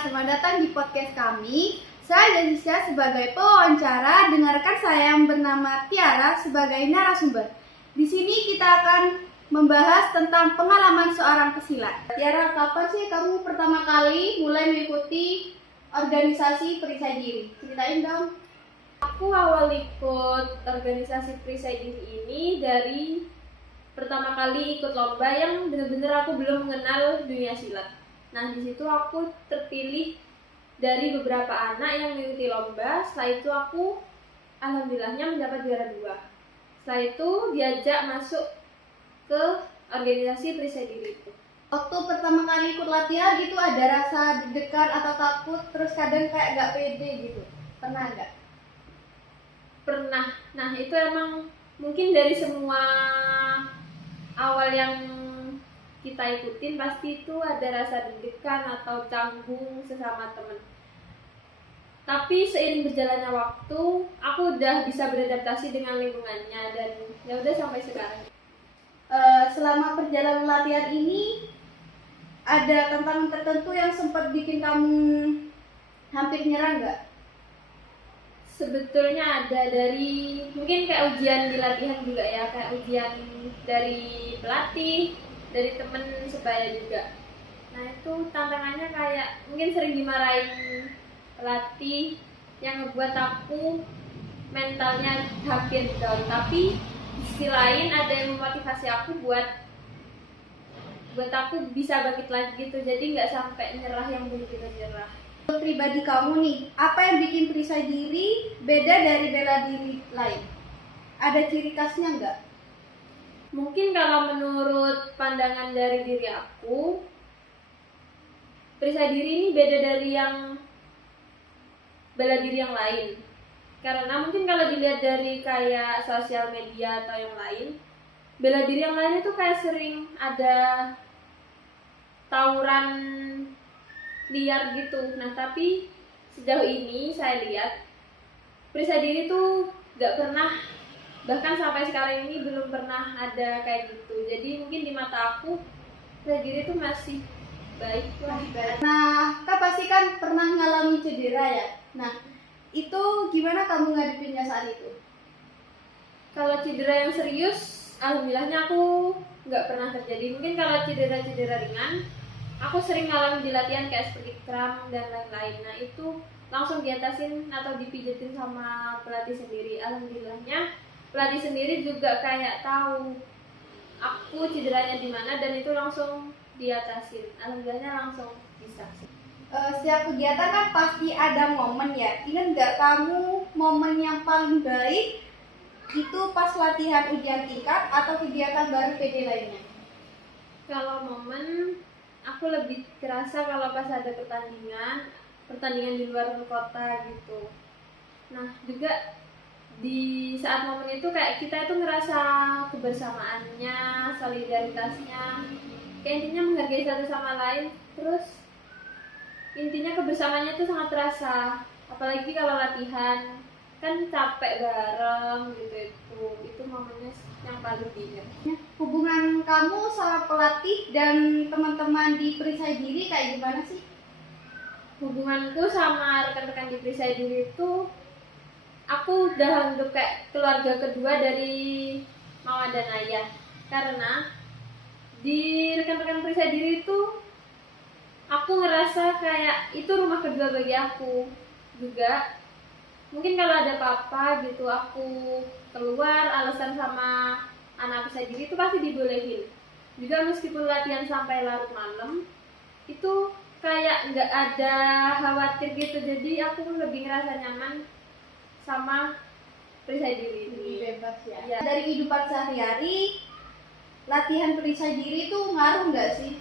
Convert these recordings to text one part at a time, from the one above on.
selamat datang di podcast kami. Saya Desisha sebagai pewawancara, dengarkan saya yang bernama Tiara sebagai narasumber. Di sini kita akan membahas tentang pengalaman seorang pesilat. Tiara, kapan sih kamu pertama kali mulai mengikuti organisasi perisai diri? Ceritain dong. Aku awal ikut organisasi perisai diri ini dari pertama kali ikut lomba yang benar-benar aku belum mengenal dunia silat. Nah, di situ aku terpilih dari beberapa anak yang mengikuti lomba. Setelah itu aku alhamdulillahnya mendapat juara 2. Setelah itu diajak masuk ke organisasi perisai diri itu. Waktu pertama kali ikut latihan gitu ada rasa deg-degan atau takut, terus kadang kayak gak pede gitu. Pernah nggak? Pernah. Nah, itu emang mungkin dari semua awal yang kita ikutin pasti itu ada rasa deg-degan atau canggung sesama temen. Tapi seiring berjalannya waktu, aku udah bisa beradaptasi dengan lingkungannya dan ya udah sampai sekarang. Selama perjalanan latihan ini ada tantangan tertentu yang sempat bikin kamu hampir nyerah nggak? Sebetulnya ada dari mungkin kayak ujian di latihan juga ya, kayak ujian dari pelatih, dari temen sebaya juga. Nah, itu tantangannya kayak mungkin sering dimarahin pelatih yang ngebuat aku mentalnya hampir down. Tapi di sisi lain ada yang memotivasi aku buat aku bisa bangkit lagi gitu. Jadi nggak sampai nyerah yang begitu nyerah. Pribadi kamu nih, apa yang bikin perisai diri beda dari bela diri lain? Ada ciri khasnya nggak? Mungkin kalau menurut pandangan dari diri aku, perisai diri ini beda dari yang bela diri yang lain. Karena mungkin kalau dilihat dari kayak sosial media atau yang lain, bela diri yang lain itu kayak sering ada tawuran liar gitu. Nah, tapi sejauh ini saya lihat perisai diri tuh gak pernah, bahkan sampai sekarang ini belum pernah ada kayak gitu. Jadi mungkin di mata aku perisai diri tuh masih baik lah. Nah, kak pasti kan pernah ngalami cedera ya. Nah, itu gimana kamu ngadepinnya saat itu? Kalau cedera yang serius, alhamdulillahnya aku nggak pernah terjadi. Mungkin kalau cedera-cedera ringan, aku sering ngalamin di latihan kayak seperti kram dan lain-lain. Nah, itu langsung diatasin atau dipijetin sama pelatih sendiri. Alhamdulillahnya pelatih sendiri juga kayak tahu aku cederanya di mana dan itu langsung diatasin. Alhamdulillahnya langsung bisa. Setiap kegiatan kan pasti ada momen ya. Ingat nggak kamu momen yang paling baik itu pas latihan ujian tingkat atau kegiatan baru PD lainnya? Kalau momen, aku lebih kerasa kalau pas ada pertandingan di luar kota gitu. Nah, juga di saat momen itu kayak kita itu ngerasa kebersamaannya, solidaritasnya, kayak intinya menghargai satu sama lain. Terus intinya kebersamaannya itu sangat terasa, apalagi kalau latihan kan capek bareng gitu. Itu momennya yang paling diingat. Hubungan kamu sama pelatih dan teman-teman di perisai diri kayak gimana sih? Hubunganku sama rekan-rekan di perisai diri itu aku udah anggap kayak keluarga kedua dari mama dan ayah. Karena di rekan-rekan perisai diri itu aku ngerasa kayak itu rumah kedua bagi aku juga. Mungkin kalau ada apa-apa gitu aku keluar alasan sama anak perisai diri itu pasti dibolehin. Juga meskipun latihan sampai larut malam itu kayak nggak ada khawatir gitu. Jadi aku lebih ngerasa nyaman sama perisai diri ini. Bebas ya. Dari kehidupan sehari-hari, latihan perisai diri itu ngaruh nggak sih?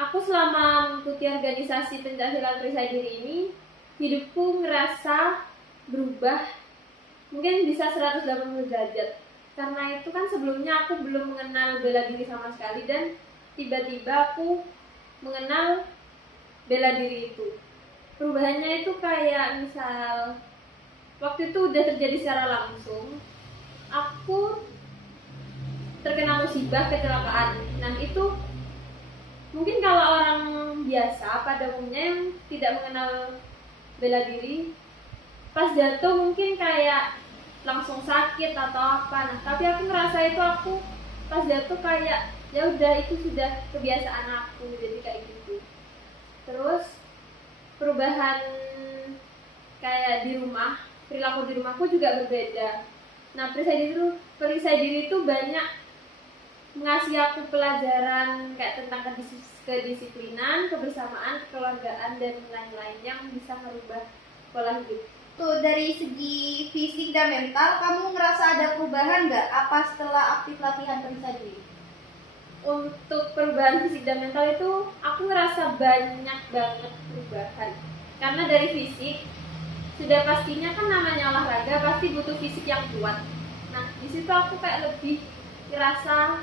Aku selama mengikuti organisasi pencaksilat perisai diri ini, hidupku ngerasa berubah mungkin bisa 180 derajat. Karena itu kan sebelumnya aku belum mengenal bela diri sama sekali dan tiba-tiba aku mengenal bela diri itu. Perubahannya itu kayak misal waktu itu udah terjadi secara langsung, aku terkena musibah kecelakaan. Nah, itu mungkin kalau orang biasa pada umumnya yang tidak mengenal bela diri, pas jatuh mungkin kayak langsung sakit atau apa. Nah, tapi aku ngerasa itu aku pas jatuh kayak ya udah itu sudah kebiasaan aku, jadi kayak gitu. Terus perubahan kayak di rumah, perilaku di rumahku juga berbeda. Nah, perisai diri itu banyak ngasih aku pelajaran kayak tentang kedisiplinan, kebersamaan, kekeluargaan, dan lain-lain yang bisa merubah pola hidup. Tuh, dari segi fisik dan mental, kamu ngerasa ada perubahan nggak apa setelah aktif latihan perisai diri? Untuk perubahan fisik dan mental itu aku ngerasa banyak banget perubahan. Karena dari fisik, sudah pastinya kan namanya olahraga pasti butuh fisik yang kuat. Nah, di situ aku kayak lebih ngerasa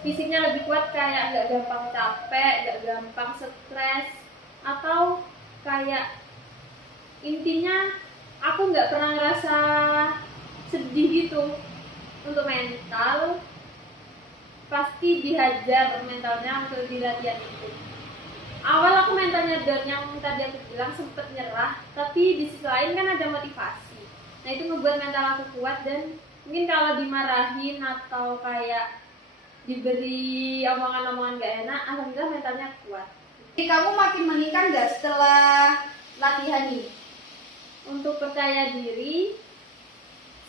fisiknya lebih kuat, kayak nggak gampang capek, nggak gampang stres, atau kayak intinya aku nggak pernah ngerasa sedih gitu. Untuk mental pasti dihajar mentalnya untuk di latihan itu. Awal aku mentalnya down, yang tadi aku bilang sempet nyerah, tapi di sisi lain kan ada motivasi. Nah, itu membuat mental aku kuat, dan mungkin kalau dimarahin atau kayak diberi omongan-omongan gak enak, alhamdulillah mentalnya kuat. Jadi kamu makin meningkat nggak setelah latihan ini? Untuk percaya diri,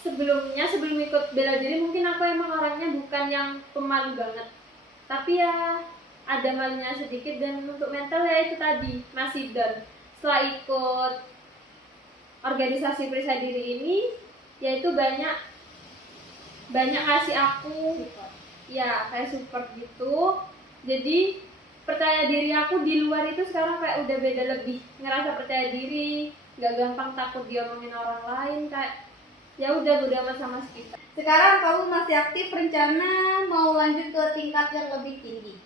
sebelum ikut bela diri mungkin aku emang orangnya bukan yang pemalu banget, tapi ya ada malunya sedikit. Dan untuk mental ya itu tadi masih down. Setelah ikut organisasi perisai diri ini, yaitu banyak ngasih aku ya kayak support gitu. Jadi percaya diri aku di luar itu sekarang kayak udah beda, lebih ngerasa percaya diri, nggak gampang takut diomongin orang lain, kayak ya udah bodo amat sama sekitar. Sekarang kamu masih aktif, rencana mau lanjut ke tingkat yang lebih tinggi?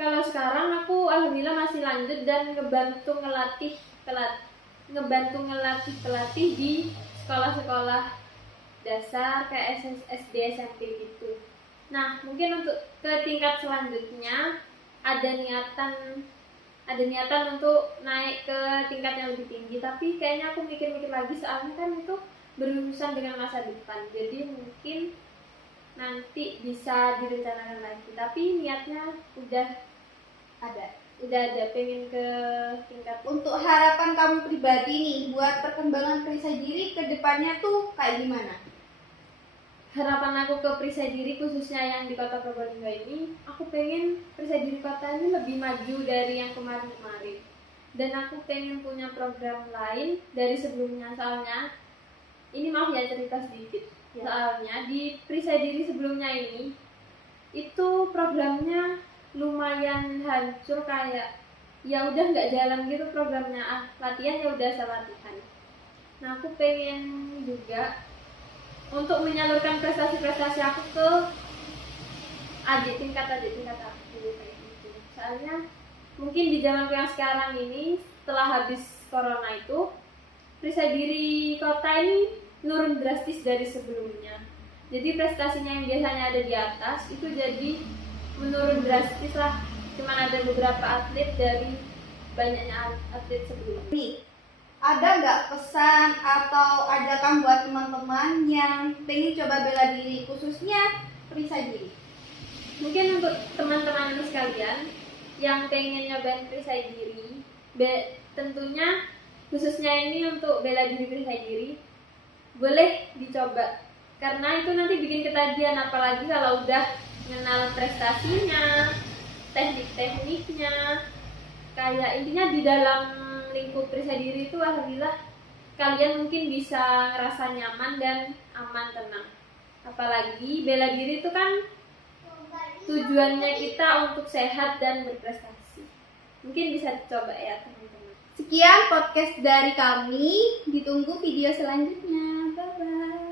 Kalau sekarang aku alhamdulillah masih lanjut dan ngebantu ngelatih pelatih di sekolah-sekolah dasar kayak SD, SMP gitu. Nah, mungkin untuk ke tingkat selanjutnya ada niatan untuk naik ke tingkat yang lebih tinggi, tapi kayaknya aku mikir-mikir lagi, soalnya kan itu berurusan dengan masa depan. Jadi mungkin nanti bisa direncanakan lagi, tapi niatnya udah ada pengen ke tingkat. Untuk harapan kamu pribadi nih buat perkembangan perisai diri ke depannya tuh kayak gimana? Harapan aku ke perisai diri khususnya yang di Kota Probolinggo ini, aku pengen perisai diri kota ini lebih maju dari yang kemarin-kemarin, dan aku pengen punya program lain dari sebelumnya. Soalnya ini maaf ya cerita sedikit, soalnya di perisai diri sebelumnya ini itu programnya lumayan hancur, kayak ya udah nggak jalan gitu programnya. Latihan ya udah asal latihan. Nah, aku pengen juga untuk menyalurkan prestasi-prestasi aku ke adik tingkat aku kayak gitu. Soalnya mungkin di zaman yang sekarang ini, setelah habis corona itu, perisai diri kota ini nurun drastis dari sebelumnya. Jadi prestasinya yang biasanya ada di atas itu jadi menurun drastis lah. Cuman ada beberapa atlet dari banyaknya atlet sebelumnya. Nih, ada nggak pesan atau ajakan buat teman-teman yang pengen coba bela diri, khususnya perisai diri? Mungkin untuk teman-teman sekalian yang pengen nyobain perisai diri, tentunya khususnya ini untuk bela diri perisai diri, boleh dicoba. Karena itu nanti bikin ketagihan, apalagi kalau udah mengenal prestasinya, teknik-tekniknya. Kayak intinya di dalam lingkup perisai diri itu alhamdulillah kalian mungkin bisa ngerasa nyaman dan aman, tenang. Apalagi bela diri itu kan tujuannya kita untuk sehat dan berprestasi. Mungkin bisa dicoba ya teman-teman. Sekian podcast dari kami, ditunggu video selanjutnya. Bye bye.